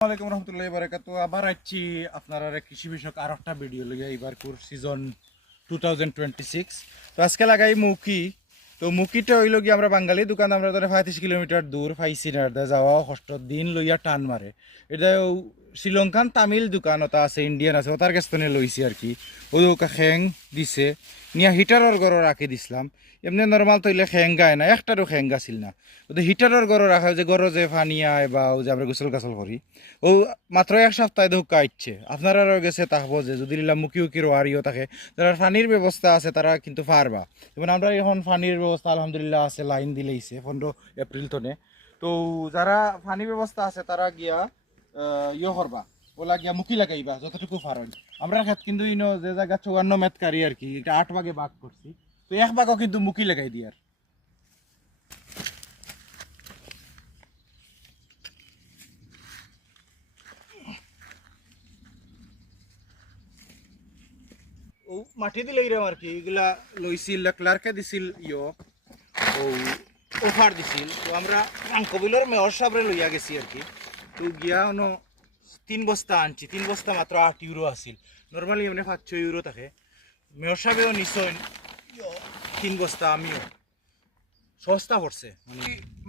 আসসালামাইকুম রহমতুল্লাহি বারাকাতু। আবার আছি আপনারা কৃষি বিষয়ক আর একটা ভিডিও লইয়া এবার সিজন 2026। তো আজকে লাগাই মুকি। তো মুকিটা হইল কি আমরা বাঙালি দোকান আমরা ধরে 35 কিলোমিটার দূর ফাইসি না যাওয়া কষ্ট দিন লইয়া টান মারে। এটা শ্রীলঙ্কান তামিল দোকান ওটা আছে, ইন্ডিয়ান আছে, ওটার কাছ থেকে লইছি আর কি। ওকা খ্যাং দিছে নিয়া হিটারের ঘরে রাখি দিছিলাম। এমনি নর্মাল তৈলে খ্যাং গায় না, একটারও খ্যাং গাছিল না। ওদের হিটারের ঘরে রাখা যে ঘরে যে পানি আয় বা ও যে আমরা গোসল গাছল করি ও মাত্র এক সপ্তাহে ধোকা ইচ্ছে আপনারা গেছে তাকবো যে যদি মুখি উকি রোয়ারিও থাকে যারা পানির ব্যবস্থা আছে তারা কিন্তু পারবা। যেমন আমরা এখন পানির ব্যবস্থা আলহামদুলিল্লাহ আছে, লাইন দিলেইছে 15 এপ্রিল তনে। তো যারা পানি ব্যবস্থা আছে তারা গিয়া ইয়ে করবা, ওলা গিয়া মুখি লাগাইবা যতটুকু পারেন। আমরা ক্ষেত কিন্তু ইনো যে জায়গা 54 মেতকারি আর কি, এটা 8 ভাগে ভাগ করছি। তো এক ভাগও কিন্তু মুখি লাগাই দিয়ার। ও মাটি দিলে এরকম আর কি, এগুলা লইছিল ক্লার্কে দিছিল ও অফার দিছিল। তো আমরা আঙ্কবিলের মেয়র সাহেবরে লইয়া গেছি আর কি। তো গিয়া 3 বস্তা আনছি, 3 বস্তা মাত্র 8 ইউরো আছিল। নর্মালি এমনি 5-6 ইউরো থাকে। মেয়র সাহেবেও নিশ্চয় 3 বস্তা, আমিও সস্তা পড়ছে।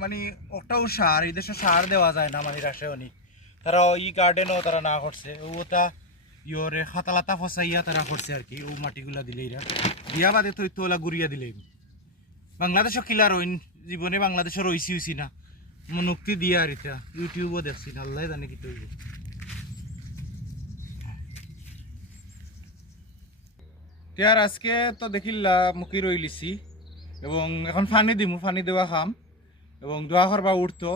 মানে ওটাও সার, এই দেশে সার দেওয়া যায় না, মানে রাসায়নিক। তারা গার্ডেনও তারা না করছে ওটা ইয়রে খাতালাতা ফসাইয়া তারা করছে আর কি। ও মাটিগুলা দিলে এরা দিয়া বাদে তো তোলা গুড়িয়া দিলে বাংলাদেশও কিলার হইন জীবনে বাংলাদেশের হইছি না মনুক্তি দিয়া আর এটা ইউটিউবও দেখছি না, আল্লাহ জানে কি তৈরি। আর আজকে তো দেখিলা মুখি রই লিছি এবং এখন ফানি দিমু, ফানি দেওয়া খাম এবং দোয়া করবা উঠতো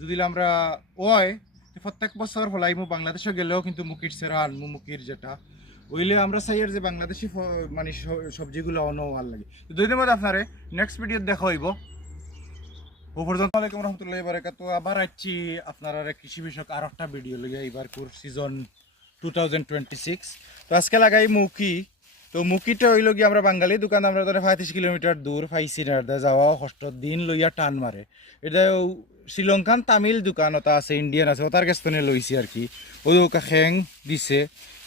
যদি আমরা ওয় প্রত্যেক বছর ফলাইমু। বাংলাদেশে গেলেও কিন্তু মুখির সেরা আনমু, মুখির যেটা ওইলে আমরা চাই আর যে বাংলাদেশি মানে সবজিগুলো অন্য ভাল লাগে। তো দুই দিন মধ্যে আপনারে নেক্সট ভিডিও দেখা হইব। ও পর্যন্ত আসসালামাইকুম রহমতুল্লাহি বারাকাতু। আবার আছি আপনারা কৃষি বিষয়ক আর একটা ভিডিও লইয়া এবার সিজন 2026। তো আজকে লাগাই মুখি। তো মুখিটা হইল কি আমরা বাঙালি দোকান আমরা ধরে 35 কিলোমিটার দূর ফাইসি না যাওয়া কষ্ট দিন লইয়া টান মারে। এটা শ্রীলঙ্কান তামিল দোকান ওটা আছে, ইন্ডিয়ান আছে, ওটার কাছ থেকে লইছি আর কি। ওকা খ্যাং দিছে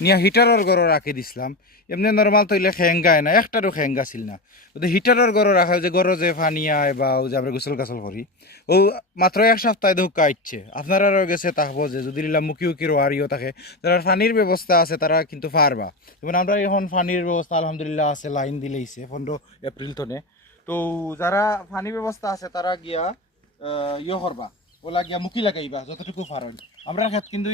নিয়া হিটারের ঘরে রাখি দিছিলাম। এমনি নর্মাল তৈলে খ্যাং গায় না, একটারও খ্যাং গাছিল না। ওদের হিটারের ঘরে রাখা যে ঘরে যে পানি আয় বা ও যে আমরা গোসল গাছল করি ও মাত্র এক সপ্তাহে ধোকা ইচ্ছে আপনারা গেছে তাকবো যে যদি মুখি উকি রোয়ারিও থাকে যারা পানির ব্যবস্থা আছে তারা কিন্তু পারবা। যেমন আমরা এখন পানির ব্যবস্থা আলহামদুলিল্লাহ আছে, লাইন দিলেইছে 15 এপ্রিল তনে। তো যারা পানি ব্যবস্থা আছে তারা গিয়া ইয়ে করবা, ওলা গিয়া মুখি লাগাইবা যতটুকু পারেন। আমরা ক্ষেত কিন্তু